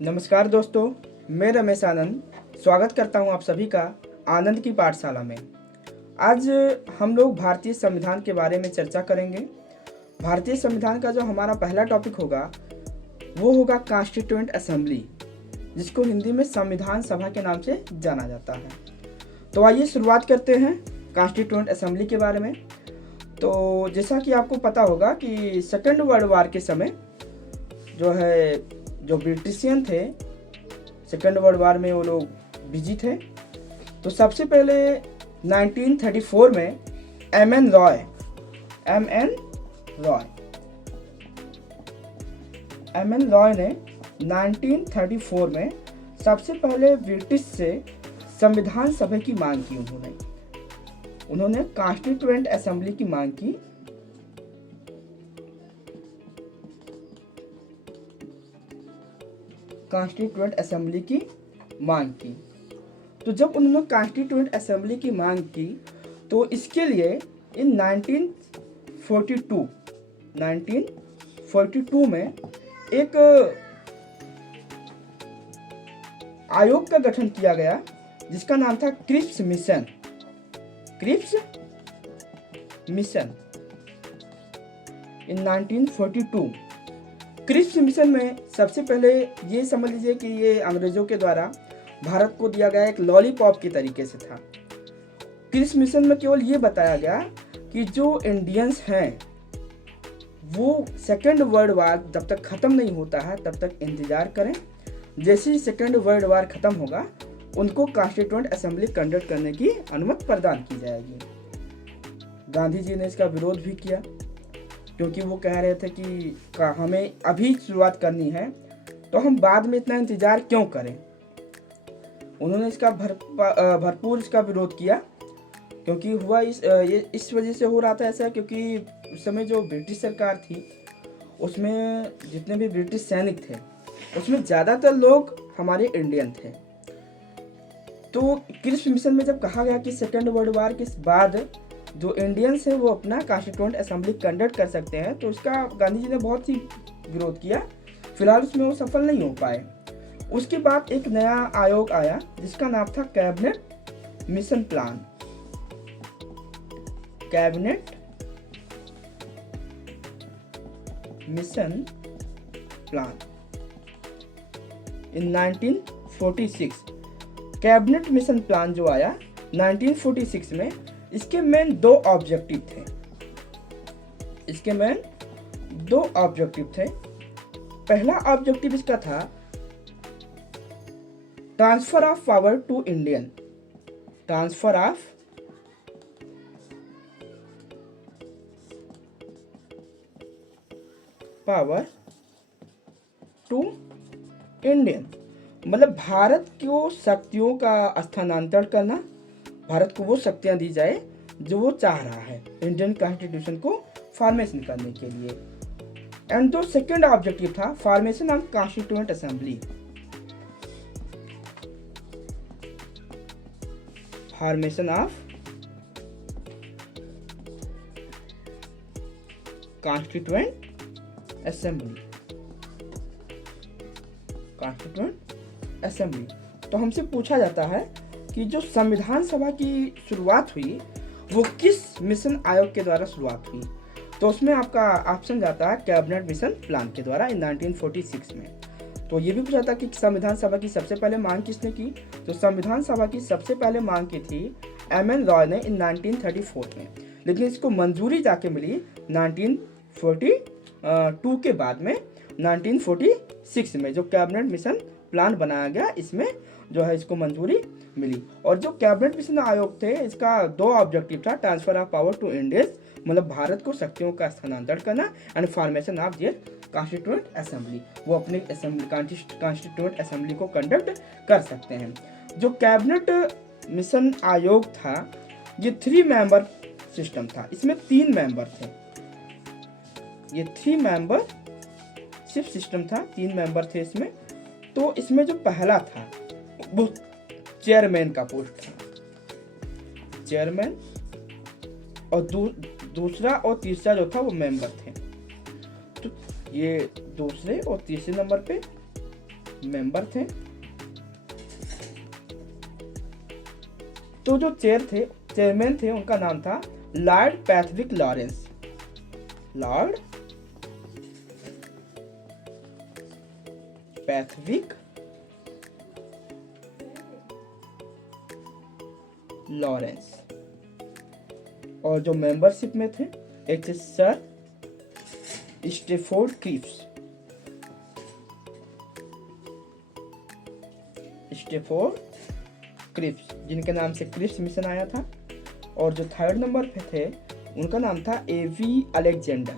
नमस्कार दोस्तों, मैं रमेश आनंद स्वागत करता हूं आप सभी का आनंद की पाठशाला में। आज हम लोग भारतीय संविधान के बारे में चर्चा करेंगे। भारतीय संविधान का जो हमारा पहला टॉपिक होगा वो होगा कॉन्स्टिट्यूएंट असेंबली, जिसको हिंदी में संविधान सभा के नाम से जाना जाता है। तो आइए शुरुआत करते हैं कॉन्स्टिट्यूएंट असेंबली के बारे में। तो जैसा कि आपको पता होगा कि सेकेंड वर्ल्ड वॉर के समय जो ब्रिटिशियन थे, सेकेंड वर्ल्ड वॉर में वो लोग बिजी थे। तो सबसे पहले 1934 में एम एन रॉय ने 1934 में सबसे पहले ब्रिटिश से संविधान सभा की मांग की। उन्होंने कॉन्स्टिट्यूएंट असेंबली की मांग की। कॉन्स्टिट्यूएंट असेंबली की मांग की। तो जब उन्होंने कॉन्स्टिट्यूएंट असेंबली की मांग की तो इसके लिए इन 1942 में एक आयोग का गठन किया गया जिसका नाम था Cripps mission in 1942। Cripps mission में सबसे पहले ये समझ लीजिए कि ये अंग्रेजों के द्वारा भारत को दिया गया एक लॉलीपॉप के तरीके से था। क्रिप्स मिशन में केवल ये बताया गया कि जो इंडियंस हैं वो सेकेंड वर्ल्ड वॉर जब तक ख़त्म नहीं होता है तब तक इंतज़ार करें। जैसे ही सेकेंड वर्ल्ड वॉर ख़त्म होगा उनको कॉन्स्टिट्यूएंट असेंबली कंडक्ट करने की अनुमति प्रदान की जाएगी। गांधी जी ने इसका विरोध भी किया क्योंकि वो कह रहे थे कि हमें अभी शुरुआत करनी है तो हम बाद में इतना इंतज़ार क्यों करें। उन्होंने इसका भरपूर इसका विरोध किया क्योंकि हुआ इस वजह से हो रहा था ऐसा, क्योंकि उस समय जो ब्रिटिश सरकार थी उसमें जितने भी ब्रिटिश सैनिक थे उसमें ज़्यादातर लोग हमारे इंडियन थे। तो क्रिप्स मिशन में जब कहा गया कि सेकेंड वर्ल्ड वॉर के बाद जो इंडियंस है वो अपना कॉन्स्टिट्यूएंट असेंबली कंडक्ट कर सकते हैं, तो इसका गांधी जी ने बहुत ही विरोध किया। फिलहाल उसमें वो सफल नहीं हो पाए। उसके बाद एक नया आयोग आया जिसका नाम था cabinet mission plan in 1946। Cabinet mission plan जो आया 1946 में, इसके मेन दो ऑब्जेक्टिव थे। पहला ऑब्जेक्टिव इसका था transfer of power to Indian. मतलब भारत को शक्तियों का स्थानांतरण करना, भारत को वो शक्तियां दी जाए जो वो चाह रहा है इंडियन कॉन्स्टिट्यूशन को फॉर्मेशन करने के लिए। एंड जो सेकेंड ऑब्जेक्टिव था formation of constituent assembly. Assembly. तो हमसे पूछा जाता है कि जो संविधान सभा की शुरुआत हुई वो किस मिशन आयोग के द्वारा शुरुआत हुई। तो उसमें आपका ऑप्शन जाता है कैबिनेट मिशन प्लान के द्वारा इन 1946 में। तो ये भी पूछा था कि संविधान सभा की सबसे पहले मांग किसने की। तो संविधान सभा की सबसे पहले मांग की थी एम एन रॉय ने इन 1934 में, लेकिन इसको मंजूरी जाके मिली 1942 के बाद में 1946 में जो कैबिनेट मिशन प्लान बनाया गया इसमें जो है इसको मंजूरी मिली। और जो कैबिनेट मिशन आयोग थे इसका दो ऑब्जेक्टिव था, transfer of power to Indians मतलब भारत को शक्तियों का स्थानांतरण करना, and formation of their constituent assembly, वो अपने कॉन्स्टिट्यूएंट असेंबली को कंडक्ट कर सकते हैं। जो कैबिनेट मिशन आयोग था ये 3 मेंबर सिस्टम था, इसमें 3 मेंबर थे। ये 3 मेंबर सिर्फ सिस्टम था, 3 मेंबर थे इसमें। तो इसमें जो पहला था वो चेयरमैन का पोस्ट था, चेयरमैन, और दूसरा और तीसरा जो था वो मेंबर थे। तो ये दूसरे और तीसरे नंबर पे मेंबर थे। तो जो चेयरमैन थे उनका नाम था lord Pethick Lawrence. Lord Pethick Lawrence. और जो मेंबरशिप में थे, एक थे सर स्टेफोर्ड क्रिप्स। जिनके नाम से क्रिप्स मिशन आया था। और जो थर्ड नंबर पे थे उनका नाम था एवी अलेक्जेंडर।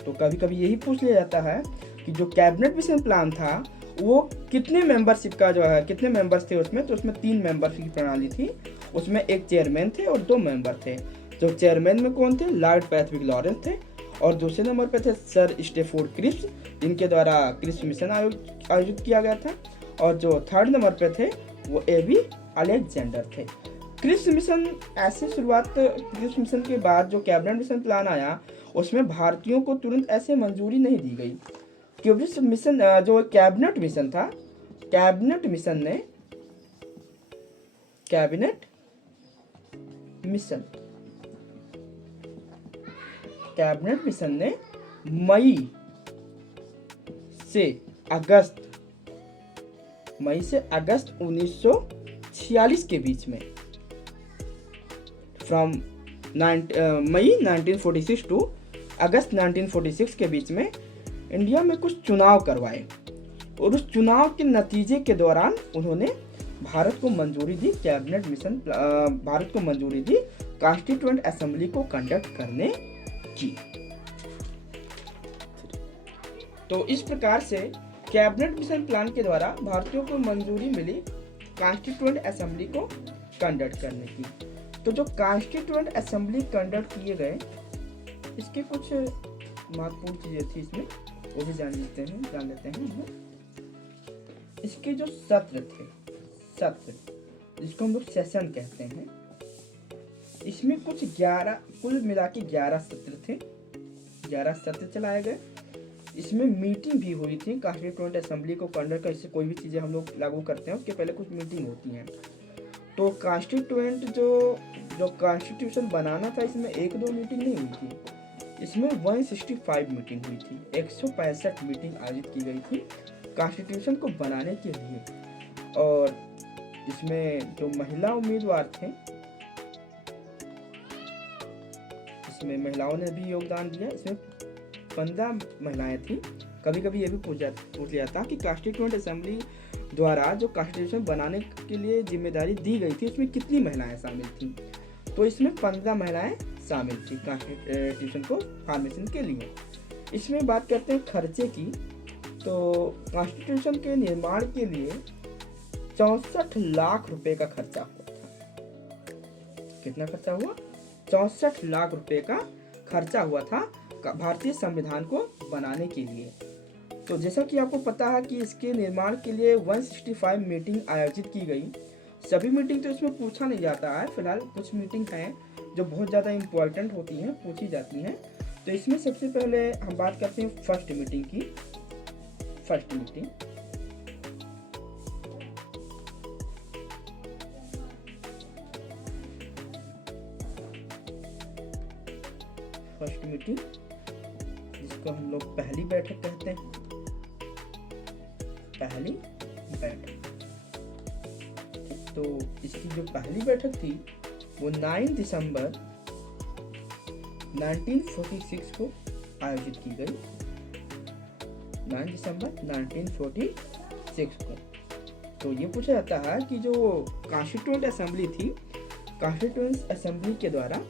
तो कभी कभी यही पूछ लिया जाता है कि जो कैबिनेट मिशन प्लान था वो कितने मेंबरशिप का जो है, कितने मेंबर्स थे उसमें। तो उसमें 3 मेंबर की प्रणाली थी। उसमें एक चेयरमैन थे और 2 मेंबर थे। जो चेयरमैन में कौन थे, लॉर्ड पैथविक लॉरेंस थे। और दूसरे नंबर पे थे सर स्टेफोर्ड क्रिप्स, जिनके द्वारा क्रिप्स मिशन आयोजित किया गया था। और जो थर्ड नंबर पे थे वो एवी अलेक्जेंडर थे। क्रिप्स मिशन क्रिप्स मिशन के बाद जो कैबिनेट मिशन प्लान आया उसमें भारतीयों को तुरंत ऐसे मंजूरी नहीं दी गई, क्योंकि मिशन जो कैबिनेट मिशन था, कैबिनेट मिशन ने मई से अगस्त 1946 के बीच में, मई 1946 टू अगस्त 1946 के बीच में इंडिया में कुछ चुनाव करवाए। और उस चुनाव के नतीजे के दौरान उन्होंने भारत को मंजूरी दी कॉन्स्टिट्यूएंट असेंबली को कंडक्ट करने की। तो इस प्रकार से कैबिनेट मिशन प्लान के द्वारा भारतीयों को मंजूरी मिली कॉन्स्टिट्यूएंट असेंबली को कंडक्ट करने की। तो जो कॉन्स्टिट्यूएंट असेंबली कंडक्ट किए गए, इसके कुछ महत्वपूर्ण चीजें थी इसमें, वो भी जान लेते हैं। इसके जो सत्र जिसको हम लोग सेशन कहते हैं, इसमें कुल मिला के 11 सत्र थे। 11 सत्र चलाए गए। इसमें मीटिंग भी हुई थी कॉन्स्टिट्यूएंट असेंबली को कंडक्ट कर। इससे कोई भी चीजें हम लोग लागू करते हैं उसके पहले कुछ मीटिंग होती हैं। तो कॉन्स्टिट्यूएंट जो कॉन्स्टिट्यूशन बनाना था, इसमें 1-2 मीटिंग नहीं हुई थी। इसमें 165 मीटिंग हुई थी। 165 मीटिंग आयोजित की गई थी कॉन्स्टिट्यूशन को बनाने के लिए। और इसमें जो महिला उम्मीदवार थे, इसमें महिलाओं ने भी योगदान दिया। इसमें 15 महिलाएं थी। कभी कभी ये भी पूछ लिया था कि कॉन्स्टिट्यूएंट असेंबली द्वारा जो कॉन्स्टिट्यूशन बनाने के लिए जिम्मेदारी दी गई थी उसमें कितनी महिलाएं शामिल थी। तो इसमें 15 महिलाएं शामिल थी कॉन्स्टिट्यूशन को फॉर्मेशन के लिए। इसमें बात करते हैं खर्चे की। तो कॉन्स्टिट्यूशन के निर्माण के लिए 64 लाख रुपए का खर्चा हुआ था। कितना खर्चा हुआ? 64 लाख रुपए का खर्चा हुआ था भारतीय संविधान को बनाने के लिए। तो जैसा कि आपको पता है कि इसके निर्माण के लिए 165 मीटिंग आयोजित की गई। सभी मीटिंग तो इसमें पूछा नहीं जाता है, फिलहाल कुछ मीटिंग हैं जो बहुत ज़्यादा इम्पोर्टेंट होती हैं, पूछी जाती हैं। तो इसमें सबसे पहले हम बात करते हैं फर्स्ट मीटिंग की। फर्स्ट मीटिंग जिसको हम लोग पहली बैठक कहते हैं। पहली बैठक, तो इसकी जो पहली बैठक थी वो 9 दिसंबर 1946 को आयोजित की गई। 9 दिसंबर 1946 को। तो ये पूछा जाता है कि जो कॉन्स्टिट्यूएंट असेंबली थी, कॉन्स्टिट्यूएंट असेंबली के द्वारा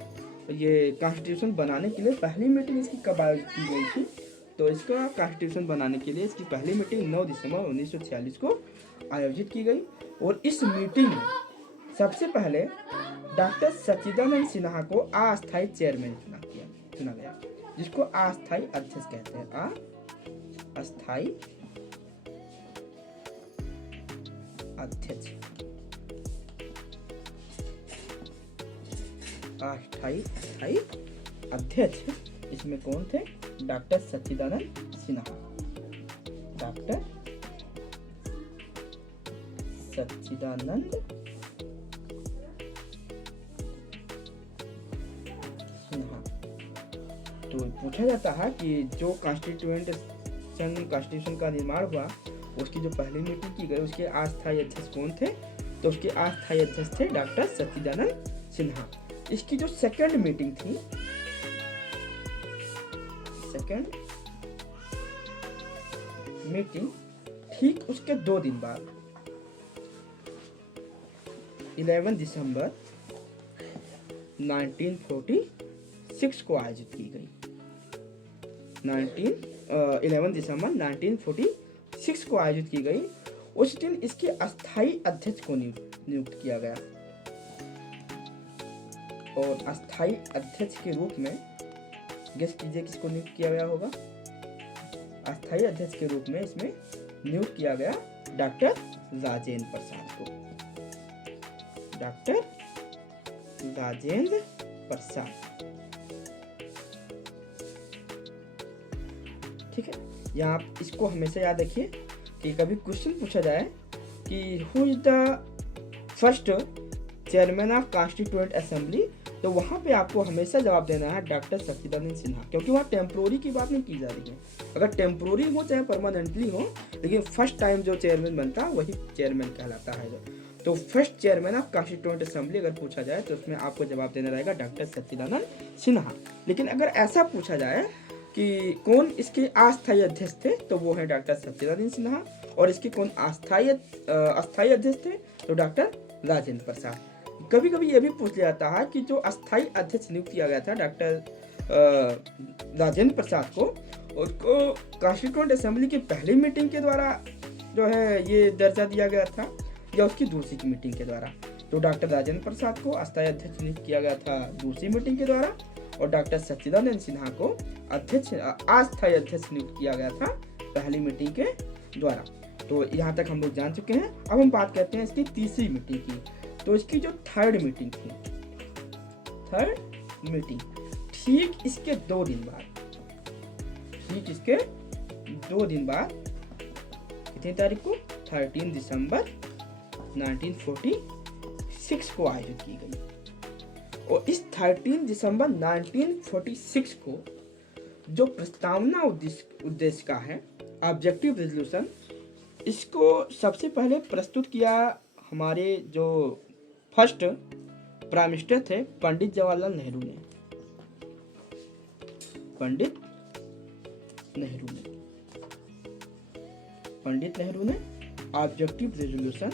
ये कॉन्स्टिट्यूशन बनाने के लिए पहली मीटिंग इसकी कब आयोजित की गई थी। तो इसका कॉन्स्टिट्यूशन बनाने के लिए इसकी पहली मीटिंग 9 दिसंबर 1946 को आयोजित की गई। और इस मीटिंग में सबसे पहले डॉक्टर सच्चिदानंद सिन्हा को अस्थायी चेयरमैन चुना गया, जिसको अस्थायी अध्यक्ष कहते हैं। अस्थायी अध्यक्ष। अस्थाई अस्थाई अध्यक्ष इसमें कौन थे? डॉक्टर सच्चिदानंद सिन्हा। डॉक्टर सच्चिदानंद सिन्हा। तो पूछा जाता है कि जो कॉन्स्टिट्यूशन का निर्माण हुआ उसकी जो पहली मीटिंग की गई उसके अस्थायी अध्यक्ष कौन थे? तो उसके अस्थायी अध्यक्ष थे डॉक्टर सच्चिदानंद सिन्हा। इसकी जो सेकंड मीटिंग थी, सेकंड मीटिंग ठीक उसके 2 दिन बाद 11 दिसंबर 1946 को आयोजित की गई। 11 दिसंबर 1946 को आयोजित की गई। उस दिन इसके अस्थायी अध्यक्ष को नियुक्त किया गया और अस्थायी अध्यक्ष के रूप में गेस कीजिए किसको नियुक्त किया गया होगा? अस्थायी अध्यक्ष के रूप में इसमें नियुक्त किया गया डॉक्टर राजेंद्र प्रसाद को। डॉक्टर राजेंद्र प्रसाद, ठीक है। यहाँ आप इसको हमेशा याद रखिए कि कभी क्वेश्चन पूछा जाए कि who is the first chairman of constituent assembly, तो वहाँ पे आपको हमेशा जवाब देना है डॉक्टर सच्चिदानंद सिन्हा, क्योंकि वहाँ टेम्प्रोरी की बात नहीं की जा रही है। अगर टेम्प्रोरी हो चाहे परमानेंटली हो, लेकिन फर्स्ट टाइम जो चेयरमैन बनता है वही चेयरमैन कहलाता है। तो first chairman of constituent assembly अगर पूछा जाए तो उसमें आपको जवाब देना रहेगा डॉक्टर सच्चिदानंद सिन्हा। लेकिन अगर ऐसा पूछा जाए कि कौन इसके अस्थायी अध्यक्ष थे, तो वो है डॉक्टर सच्चिदानंद सिन्हा, और इसके कौन अस्थायी अध्यक्ष थे, तो डॉक्टर राजेंद्र प्रसाद। कभी कभी ये भी पूछ लिया जाता है कि जो अस्थायी अध्यक्ष नियुक्त किया गया था डॉक्टर राजेंद्र प्रसाद को, उसको कॉन्स्टिट्यूएंट असेंबली की पहली मीटिंग के द्वारा जो है ये दर्जा दिया गया था या उसकी दूसरी की मीटिंग के द्वारा। तो डॉक्टर राजेंद्र प्रसाद को अस्थायी अध्यक्ष नियुक्त किया गया था दूसरी मीटिंग के द्वारा, और डॉक्टर सच्चिदानंद सिन्हा को अस्थायी अध्यक्ष नियुक्त किया गया था पहली मीटिंग के द्वारा। तो यहाँ तक हम लोग जान चुके हैं। अब हम बात करते हैं इसकी तीसरी मीटिंग की। तो इसकी जो थर्ड मीटिंग थी, थर्ड मीटिंग ठीक इसके 2 दिन बाद, ठीक इसके 2 दिन बाद कितनी तारीख को? 13 दिसंबर 1946 को आयोजित की गई। और इस 13 दिसंबर 1946 को जो प्रस्तावना उद्देश्य का है, ऑब्जेक्टिव रेजोल्यूशन, इसको सबसे पहले प्रस्तुत किया हमारे जो फर्स्ट प्राइम मिनिस्टर थे पंडित जवाहरलाल नेहरू ने। पंडित नेहरू ने ऑब्जेक्टिव रेजोल्यूशन,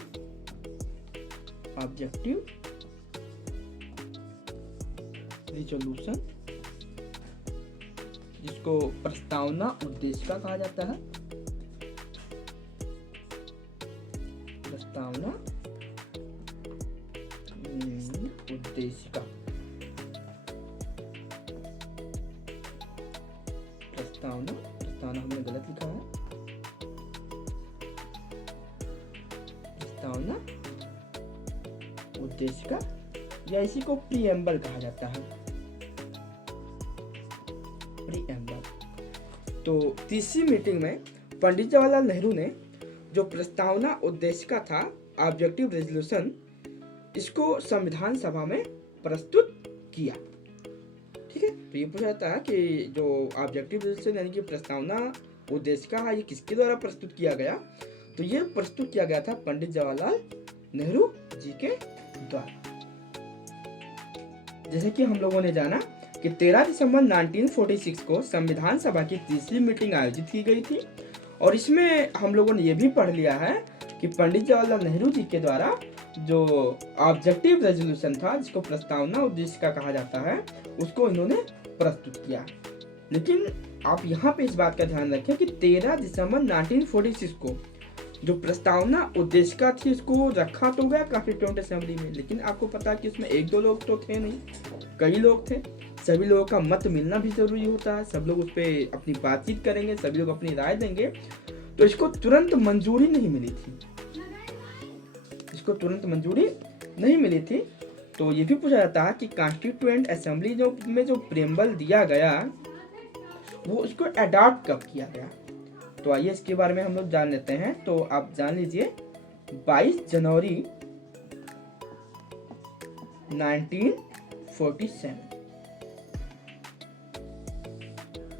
जिसको प्रस्तावना उद्देशिका कहा जाता है, प्रस्तावना उद्देशिका, प्रस्तावना हमने गलत लिखा है, प्रस्तावना उद्देशिका, या इसी को प्रीएम्बल कहा जाता है, प्रीएम्बल। तो तीसरी मीटिंग में पंडित जवाहरलाल नेहरू ने जो प्रस्तावना उद्देशिका था, ऑब्जेक्टिव रेजोल्यूशन, इसको संविधान सभा में प्रस्तुत किया। ठीक है, तो ये पूछा जाता है कि जो ऑब्जेक्टिव रेजोल्यूशन यानी कि प्रस्तावना उद्देशिका है, ये किसके द्वारा प्रस्तुत किया गया? तो ये प्रस्तुत किया गया था पंडित जवाहरलाल नेहरू जी के द्वारा। जैसे कि हम लोगों ने जाना कि 13 दिसंबर 1946 को संविधान सभा की तीसरी मीटिंग आयोजित की गई थी, और इसमें हम लोगों ने ये भी पढ़ लिया है कि पंडित जवाहरलाल नेहरू जी के द्वारा जो ऑब्जेक्टिव रेजोल्यूशन था, जिसको प्रस्तावना उद्देशिका कहा जाता है, उसको इन्होंने प्रस्तुत किया। लेकिन आप यहाँ पे इस बात का ध्यान रखें कि 13 दिसंबर 1946 को जो प्रस्तावना उद्देशिका थी, इसको रखा तो गया कॉन्स्टिट्यूएंट असेंबली में, लेकिन आपको पता है कि उसमें 1-2 लोग तो थे नहीं, कई लोग थे। सभी लोगों का मत मिलना भी जरूरी होता है, सब लोग उस पर अपनी बातचीत करेंगे, सभी लोग अपनी राय देंगे। तो इसको तुरंत मंजूरी नहीं मिली थी, तो ये भी पूछा जाता है कि कॉन्स्टिट्यूएंट असेंबली में जो प्रेम्बल दिया गया वो उसको अडॉप्ट कब किया गया। तो आइए इसके बारे में हम लोग जान लेते हैं। तो आप जान लीजिए 22 जनवरी 1947,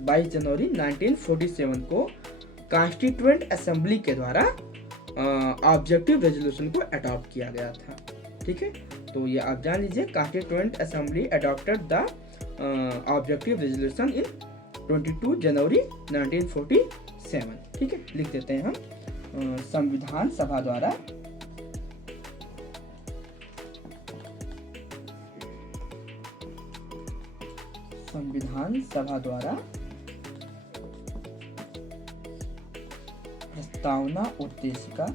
22 जनवरी 1947 को कॉन्स्टिट्यूएंट असेंबली के द्वारा ऑब्जेक्टिव रेजोल्यूशन को अडॉप्ट किया गया था। ठीक है, तो ये आप जान लीजिए constituent assembly adopted the objective resolution in 22 जनवरी 1947। ठीक है, लिख देते हैं हम संविधान सभा द्वारा प्रस्तावना उद्देशिका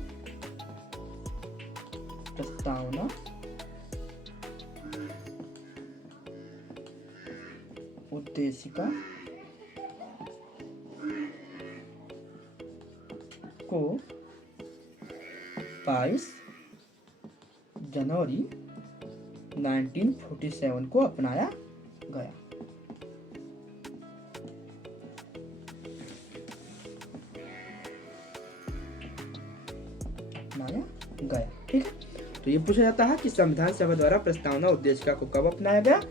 को 22 जनवरी 1947 को अपनाया गया। ठीक है, तो ये पूछा जाता है कि संविधान सभा द्वारा प्रस्तावना उद्देशिका को कब अपनाया गया।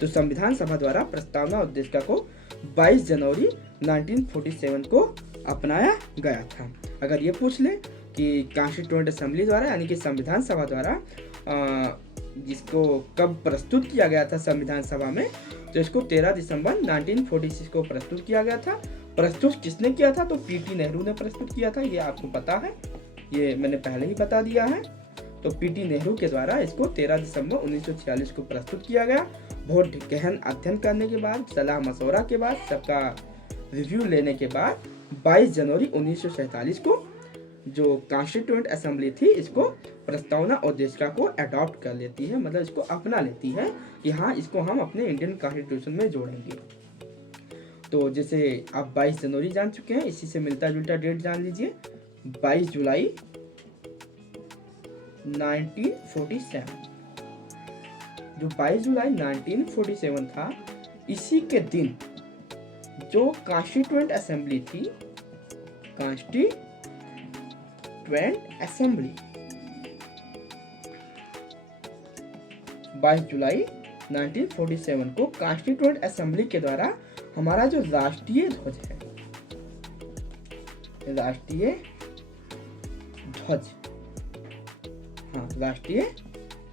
तो संविधान सभा द्वारा प्रस्तावना उद्देशिका को 22 जनवरी 1947 को अपनाया गया था। अगर ये पूछ ले कि कॉन्स्टिट्यूएंट असेंबली द्वारा यानी कि संविधान सभा द्वारा जिसको कब प्रस्तुत किया गया था संविधान सभा में, तो इसको 13 दिसंबर 1946 को प्रस्तुत किया गया था। प्रस्तुत किसने किया था? तो पीटी नेहरू ने प्रस्तुत किया था। ये आपको पता है, ये मैंने पहले ही बता दिया है। तो पीटी नेहरू के द्वारा इसको 13 दिसंबर 1946 को प्रस्तुत किया गया। बहुत गहन अध्ययन करने के बाद, सलाह मशवरा के बाद, सबका रिव्यू लेने के बाद 22 जनवरी 1947 को जो कॉन्स्टिट्यूएंट असेंबली थी इसको प्रस्तावना उद्देशिका को अडॉप्ट कर लेती है, मतलब इसको अपना लेती है कि हाँ इसको हम अपने इंडियन कॉन्स्टिट्यूशन में जोड़ेंगे। तो जैसे आप 22 जनवरी जान चुके हैं, इसी से मिलता जुलता डेट जान लीजिए 22 जुलाई 1947। जो 22 जुलाई 1947 था, इसी के दिन जो कॉन्स्टिट्यूएंट असेंबली थी, कॉन्स्टिट्यूएंट असेंबली 22 जुलाई 1947 को कॉन्स्टिट्यूएंट असेंबली के द्वारा हमारा जो राष्ट्रीय ध्वज है, राष्ट्रीय ध्वज, हाँ राष्ट्रीय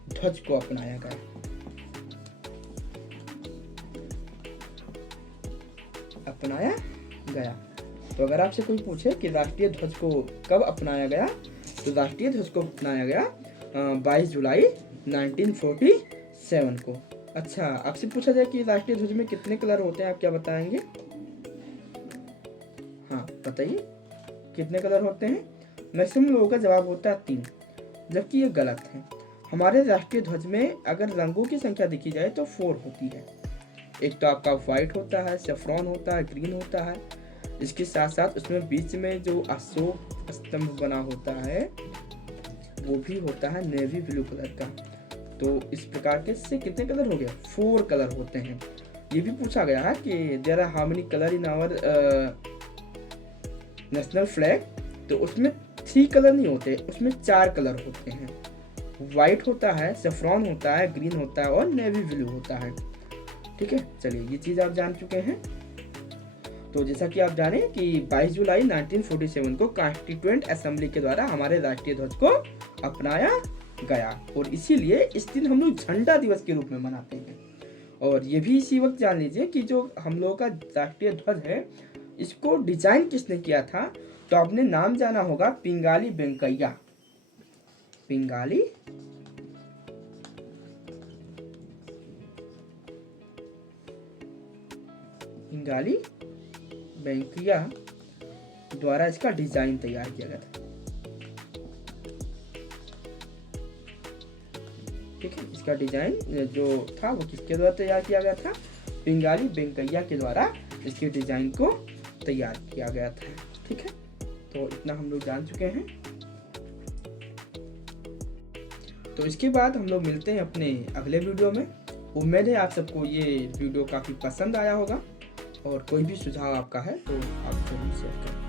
ध्वज को अपनाया गया। तो अगर आपसे कोई पूछे कि राष्ट्रीय ध्वज को कब अपनाया गया, तो राष्ट्रीय ध्वज को अपनाया गया 22 जुलाई 1947 को। अच्छा, आपसे पूछा जाए कि राष्ट्रीय ध्वज में कितने कलर होते हैं, आप क्या बताएंगे? हाँ बताइए, कितने कलर होते हैं? मैक्सिमम लोगों का जवाब होता है 3, जबकि ये गलत है। हमारे राष्ट्रीय ध्वज में अगर रंगों की संख्या देखी जाए तो 4 होती है। एक तो आपका व्हाइट होता है, सेफ्रॉन होता है, ग्रीन होता है, इसके साथ साथ उसमें बीच में जो अशोक स्तंभ बना होता है वो भी होता है नेवी ब्लू कलर का। तो इस प्रकार के से कितने कलर हो गए? 4 कलर होते हैं। ये भी पूछा गया है कि there are how many colour in our national flag, तो उसमें 3 कलर नहीं होते, उसमें 4 कलर होते हैं। व्हाइट होता है, सेफ्रॉन होता है, ग्रीन होता है और नेवी ब्लू होता है। ठीक है, चलिए ये चीज आप जान चुके हैं। तो जैसा कि आप जाने कि 22 जुलाई 1947 को कॉन्स्टिट्यूएंट असेंबली के द्वारा हमारे राष्ट्रीय ध्वज को अपनाया गया, और इसीलिए इस दिन हम लोग झंडा दिवस के रूप में मनाते हैं। और ये भी इसी वक्त जान लीजिए कि जो हम लोगों का राष्ट्रीय ध्वज है, इसको डिजाइन किसने किया था? तो आपने नाम जाना होगा पिंगाली वेंकैया। पिंगाली वेंकैया द्वारा इसका डिजाइन तैयार किया गया था। ठीक है, इसका डिजाइन जो था वो किसके द्वारा तैयार किया गया था? पिंगाली वेंकैया के द्वारा इसके डिजाइन को तैयार किया गया था। ठीक है, तो इतना हम लोग जान चुके हैं। तो इसके बाद हम लोग मिलते हैं अपने अगले वीडियो में। उम्मीद है आप सबको ये वीडियो काफ़ी पसंद आया होगा, और कोई भी सुझाव आपका है तो आप जरूर शेयर करें।